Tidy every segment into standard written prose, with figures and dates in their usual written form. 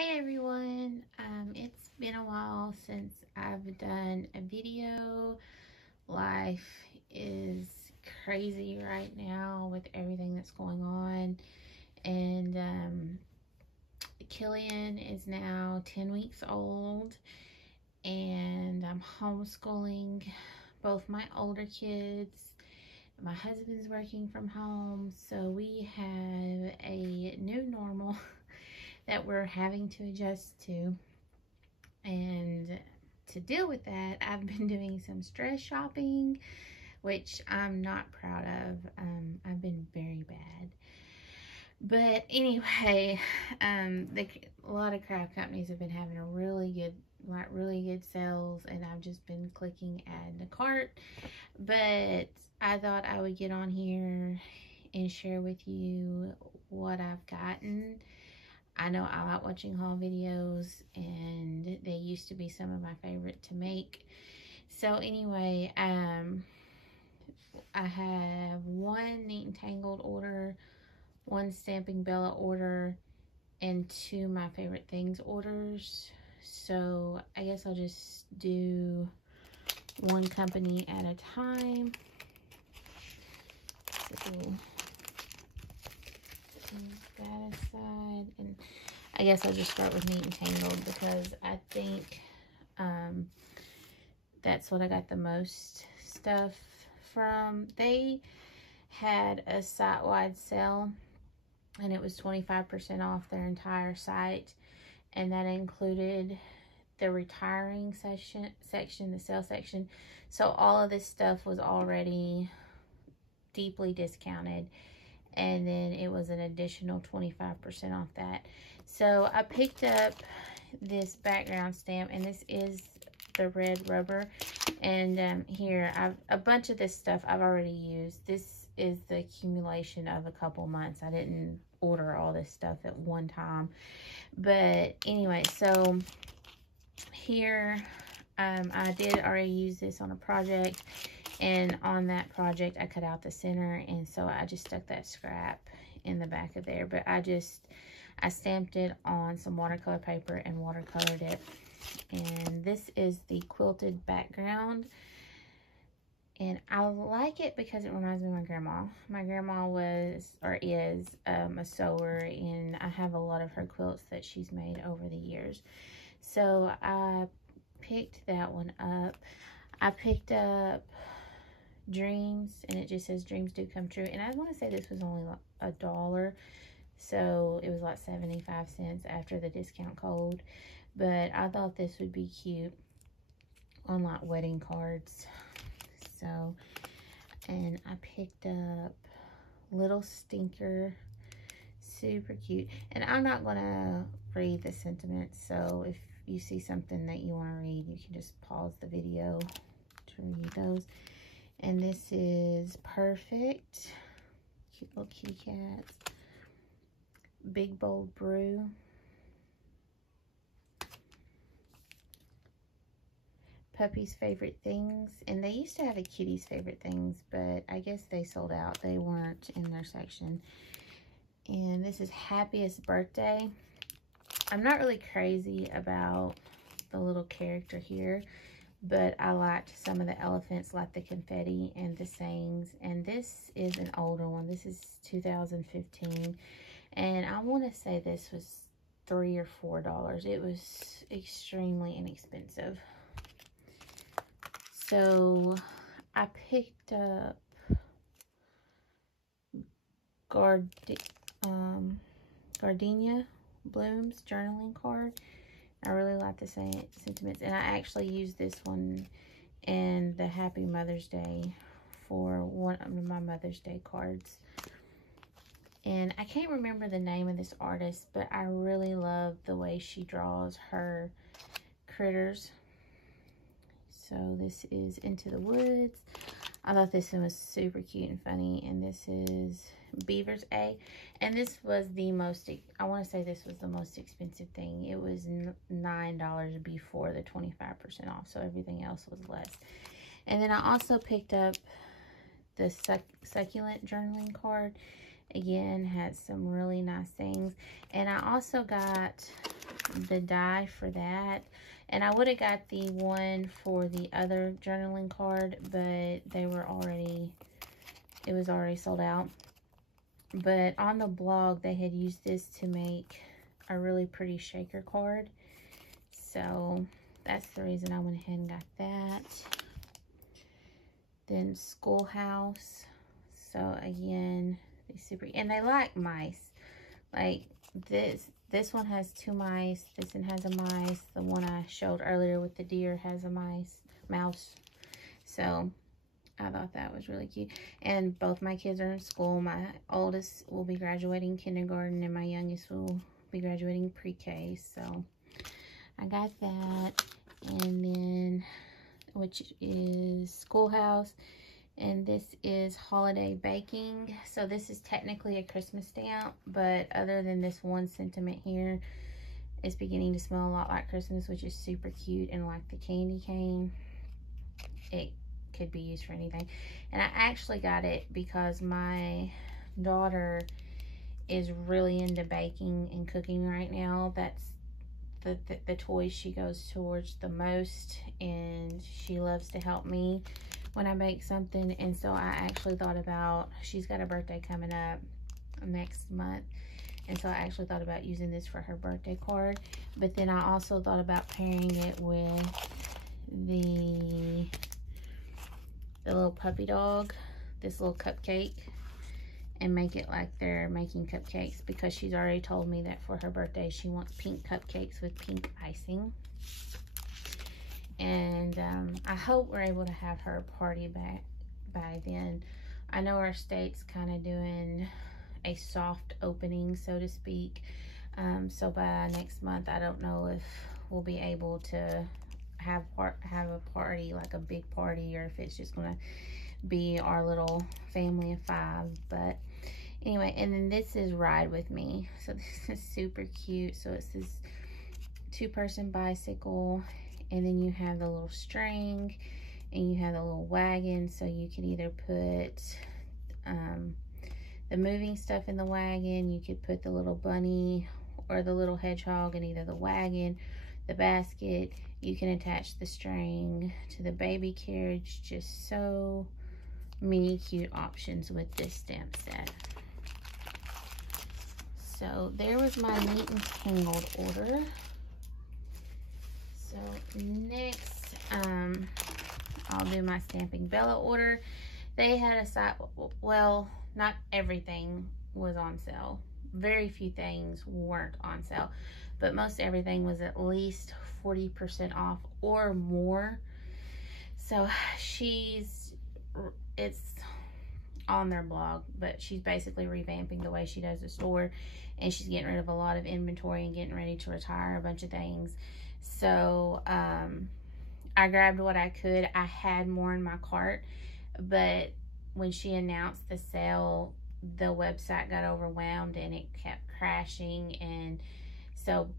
Hey everyone, it's been a while since I've done a video. Life is crazy right now with everything that's going on, and Killian is now 10 weeks old, and I'm homeschooling both my older kids. My husband's working from home, so we have a new normal that we're having to adjust to. And to deal with that, I've been doing some stress shopping, which I'm not proud of. I've been very bad. But anyway, a lot of craft companies have been having a really good sales, and I've just been clicking add to cart. But I thought I would get on here and share with you what I've gotten. I know I like watching haul videos, and they used to be some of my favorite to make. So anyway, I have one Neat and Tangled order, one Stamping Bella order, and two My Favorite Things orders. So I guess I'll just do one company at a time. So that aside, and I guess I'll just start with Neat and Tangled because I think that's what I got the most stuff from. They had a site-wide sale, and it was 25% off their entire site, and that included the retiring section, the sale section. So all of this stuff was already deeply discounted, and then it was an additional 25% off that. So I picked up this background stamp, and this is the red rubber. And here, a bunch of this stuff I've already used. This is the accumulation of a couple months. I didn't order all this stuff at one time. But anyway, so here, I did already use this on a project. And on that project, I cut out the center, and so I just stuck that scrap in the back of there. But I stamped it on some watercolor paper and watercolored it. And this is the quilted background. And I like it because it reminds me of my grandma. My grandma was, or is, a sewer, and I have a lot of her quilts that she's made over the years. So I picked that one up. I picked up Dreams, and it just says Dreams Do Come True, and I want to say this was only like $1, so it was like 75 cents after the discount code. But I thought this would be cute on like wedding cards. So, and I picked up Little Stinker, super cute. And I'm not gonna read the sentiments, so if you see something that you want to read, you can just pause the video to read those. And this is Perfect. Cute little kitty cats. Big Bold Brew. Puppy's Favorite Things. And they used to have a Kitty's Favorite Things, but I guess they sold out. They weren't in their section. And this is Happiest Birthday. I'm not really crazy about the little character here, but I liked some of the elephants, like the confetti and the sayings. And this is an older one. This is 2015. And I want to say this was $3 or $4. It was extremely inexpensive. So I picked up Gardenia Blooms journaling card. I really like the sentiments, and I actually used this one in the Happy Mother's Day for one of my Mother's Day cards. And I can't remember the name of this artist, but I really love the way she draws her critters. So this is Into the Woods. I thought this one was super cute and funny. And this is Beaver's A. And this was the most, I want to say this was the most expensive thing. It was $9 before the 25% off. So everything else was less. And then I also picked up the Succulent journaling card. Again, had some really nice things. And I also got the die for that. And I would have got the one for the other journaling card, but they were already, it was already sold out. But on the blog, they had used this to make a really pretty shaker card. So that's the reason I went ahead and got that. Then Schoolhouse. So again, they super, and they like mice. Like this one has 2 mice. This one has a mice. The one I showed earlier with the deer has a mouse. So I thought that was really cute. And both my kids are in school. My oldest will be graduating kindergarten and my youngest will be graduating pre-K. So I got that. And then, which is Schoolhouse. And this is Holiday Baking. So this is technically a Christmas stamp, but other than this one sentiment here, it's beginning to smell a lot like Christmas, which is super cute. And like the candy cane, it could be used for anything. And I actually got it because my daughter is really into baking and cooking right now. That's the toys she goes towards the most, and she loves to help me when I bake something. And so I actually thought about, she's got a birthday coming up next month, and so I actually thought about using this for her birthday card. But then I also thought about pairing it with the little puppy dog, this little cupcake, and make it like they're making cupcakes, because she's already told me that for her birthday she wants pink cupcakes with pink icing. And I hope we're able to have her party back by then. I know our state's kind of doing a soft opening, so to speak. So by next month, I don't know if we'll be able to have a party, like a big party, or if it's just gonna be our little family of 5. But anyway, and then this is Ride With Me. So this is super cute. So it's this 2-person bicycle, and then you have the little string, and you have the little wagon. So you can either put the moving stuff in the wagon, you could put the little bunny or the little hedgehog in either the wagon, the basket. You can attach the string to the baby carriage. Just so many cute options with this stamp set. So there was my Neat and Tangled order. So next, I'll do my Stamping Bella order. They had a site, well, not everything was on sale. Very few things weren't on sale, but most everything was at least 40% off or more. So it's on their blog, but she's basically revamping the way she does the store, and she's getting rid of a lot of inventory and getting ready to retire a bunch of things. So I grabbed what I could. I had more in my cart, but when she announced the sale, the website got overwhelmed and it kept crashing. And so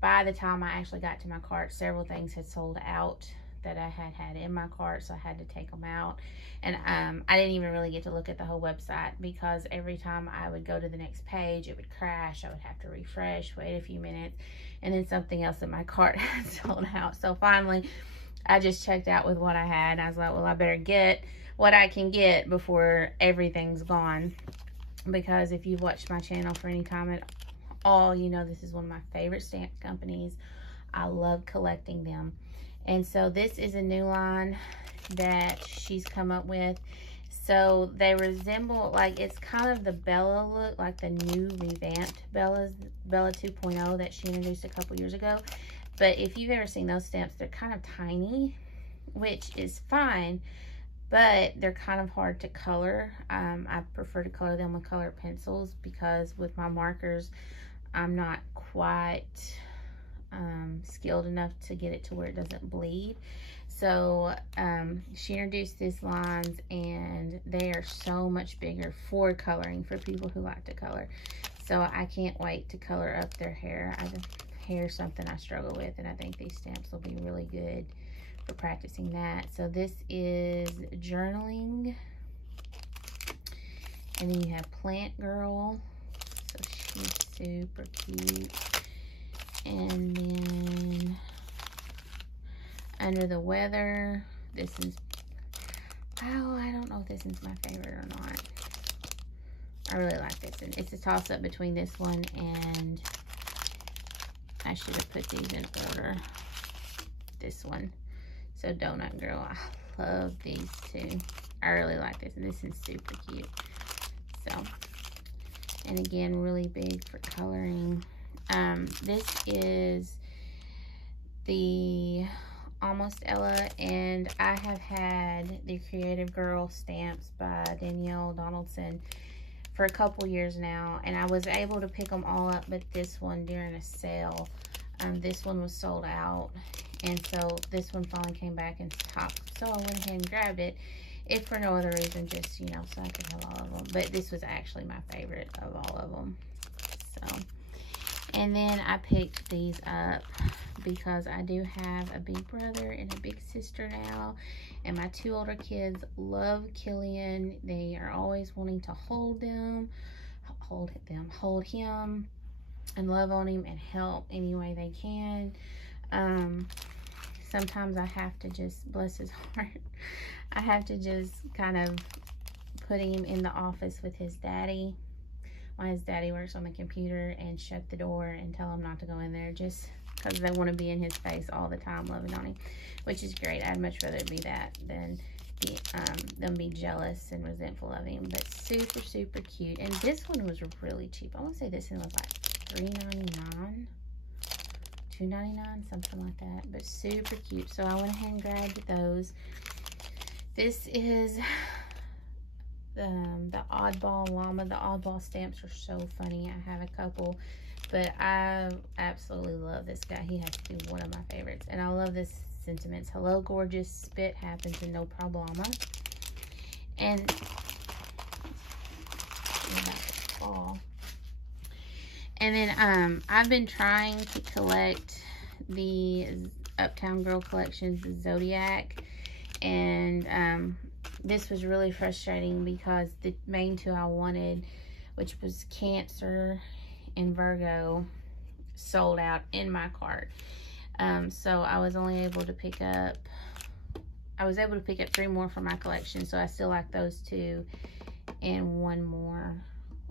by the time I actually got to my cart, several things had sold out that I had in my cart, so I had to take them out. And I didn't even really get to look at the whole website, because every time I would go to the next page, it would crash. I would have to refresh, wait a few minutes, and then something else in my cart had sold out. So finally, I just checked out with what I had. I was like, well, I better get what I can get before everything's gone, because if you've watched my channel for any time at all, you know this is one of my favorite stamp companies. I love collecting them. And so this is a new line that she's come up with. So they resemble, like, it's kind of the Bella look, like the new revamped Bella 2.0 that she introduced a couple years ago. But if you've ever seen those stamps, they're kind of tiny, which is fine, but they're kind of hard to color. I prefer to color them with colored pencils, because with my markers, I'm not quite skilled enough to get it to where it doesn't bleed. So she introduced these lines, and they are so much bigger for coloring, for people who like to color. So I can't wait to color up their hair. Hair is something I struggle with, and I think these stamps will be really good for practicing that. So this is Journaling, and then you have Plant Girl. So she's super cute. Under the Weather. This is, oh, I don't know if this one's my favorite or not. I really like this one. It's a toss-up between this one and, I should have put these in order. This one. So Donut Girl. I love these two. I really like this. And this is super cute. So, and again, really big for coloring. This is the Almost Ella, and I have had the Creative Girl stamps by Danielle Donaldson for a couple years now, and I was able to pick them all up, but this one during a sale, this one was sold out, and so this one finally came back in stock, so I went ahead and grabbed it, if for no other reason, just, you know, so I could have all of them. But this was actually my favorite of all of them. So, and then I picked these up because I do have a big brother and a big sister now, and my two older kids love Killian. They are always wanting to hold him, and love on him and help any way they can. Sometimes I have to just, bless his heart, I have to just kind of put him in the office with his daddy while his daddy works on the computer, and shut the door and tell him not to go in there, just because they want to be in his face all the time, loving on him, which is great. I'd much rather be that than them be jealous and resentful of him. But super, super cute. And this one was really cheap. I want to say this one was like $3.99, $2.99, something like that. But super cute. So I went ahead and grabbed those. This is the Oddball Llama. The Oddball stamps are so funny. I have a couple, but I absolutely love this guy. He has to be one of my favorites. And I love this sentiments. Hello, gorgeous. Spit happens and no problema. And and then I've been trying to collect the Uptown Girl collections, the Zodiac, and this was really frustrating because the main two I wanted, which was Cancer and Virgo, sold out in my cart. So I was only able to pick up, three more for my collection. So I still like those two and one more,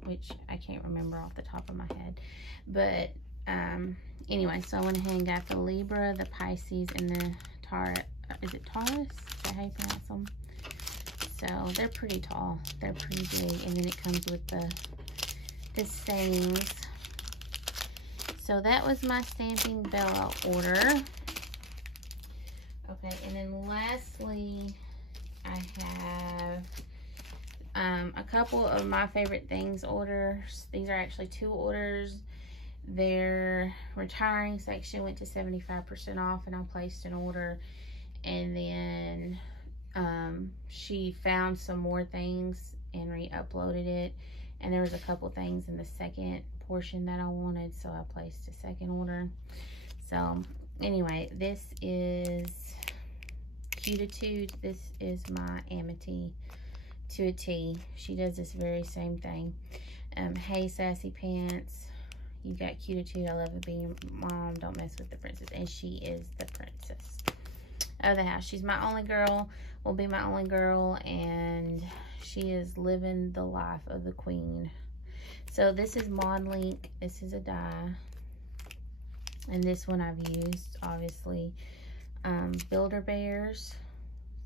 which I can't remember off the top of my head. But anyway, so I went ahead and got the Libra, the Pisces, and the Taurus. Is it Taurus? Is that how you pronounce them? So they're pretty tall. They're pretty big. And then it comes with the sayings. So that was my Stamping Bella order. Okay, and then lastly, I have a couple of my favorite things orders. These are actually two orders. Their retiring section went to 75% off, and I placed an order. And then she found some more things and re-uploaded it. And there was a couple things in the second portion that I wanted, so I placed a second order. So anyway, this is Cutitude. This is my Amity to a T. She does this very same thing. Hey Sassy Pants, you got Cutitude. I love it being your mom. Don't mess with the princess. And she is the princess of the house. She's my only girl, will be my only girl, and she is living the life of the queen. So this is Mod Link. This is a die. And this one I've used, obviously. Builder Bears.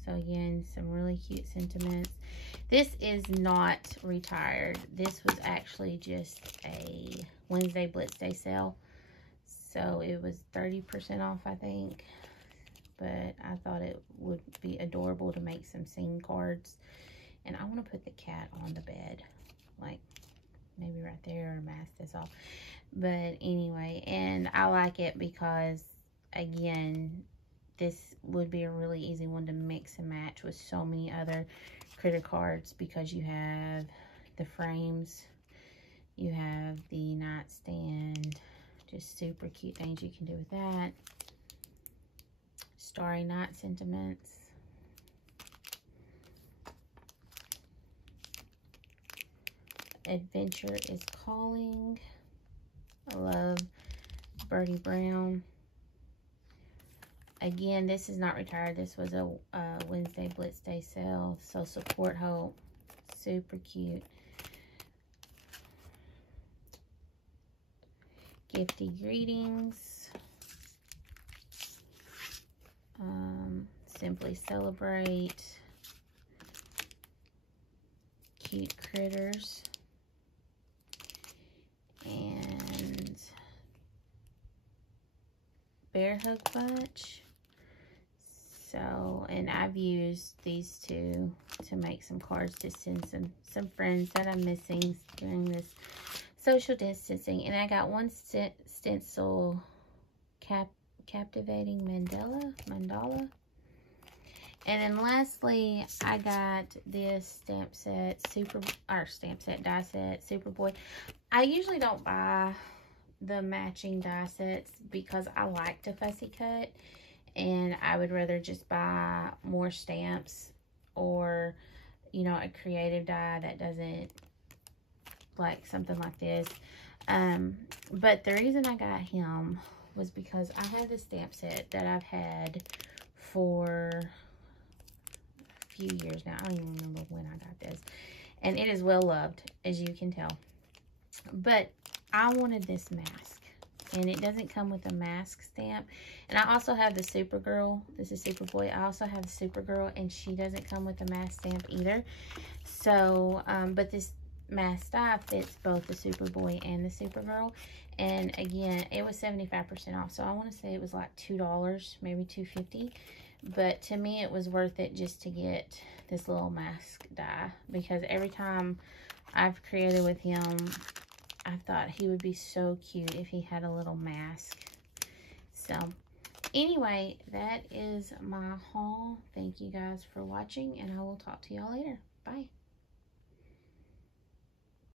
So again, some really cute sentiments. This is not retired. This was actually just a Wednesday Blitz Day sale. So it was 30% off, I think. But I thought it would be adorable to make some scene cards. And I want to put the cat on the bed. Like, maybe right there, or mask this off. But anyway, and I like it because, again, this would be a really easy one to mix and match with so many other critter cards, because you have the frames, you have the nightstand, just super cute things you can do with that. Starry Night sentiments. Adventure is Calling. I love Birdie Brown. Again, this is not retired. This was a Wednesday Blitz Day sale. So support Hope. Super cute. Gifty Greetings. Simply Celebrate. Cute Critters. And Bear Hug Bunch. So, and I've used these two to make some cards to send some friends that I'm missing during this social distancing. And I got one stencil Captivating Mandala. And then lastly, I got this die set, Superboy. I usually don't buy the matching die sets because I like to fussy cut. And I would rather just buy more stamps or, you know, a creative die that doesn't, like something like this. But the reason I got him was because I have this stamp set that I've had for a few years now. I don't even remember when I got this. And it is well loved, as you can tell. But I wanted this mask. And it doesn't come with a mask stamp. And I also have the Supergirl. This is Superboy. I also have the Supergirl, and she doesn't come with a mask stamp either. So, but this mask die fits both the Superboy and the Supergirl. And again, it was 75% off. So I want to say it was like $2, maybe $2.50. But to me, it was worth it just to get this little mask die. Because every time I've created with him, I thought he would be so cute if he had a little mask. So, anyway, that is my haul. Thank you guys for watching, and I will talk to y'all later. Bye.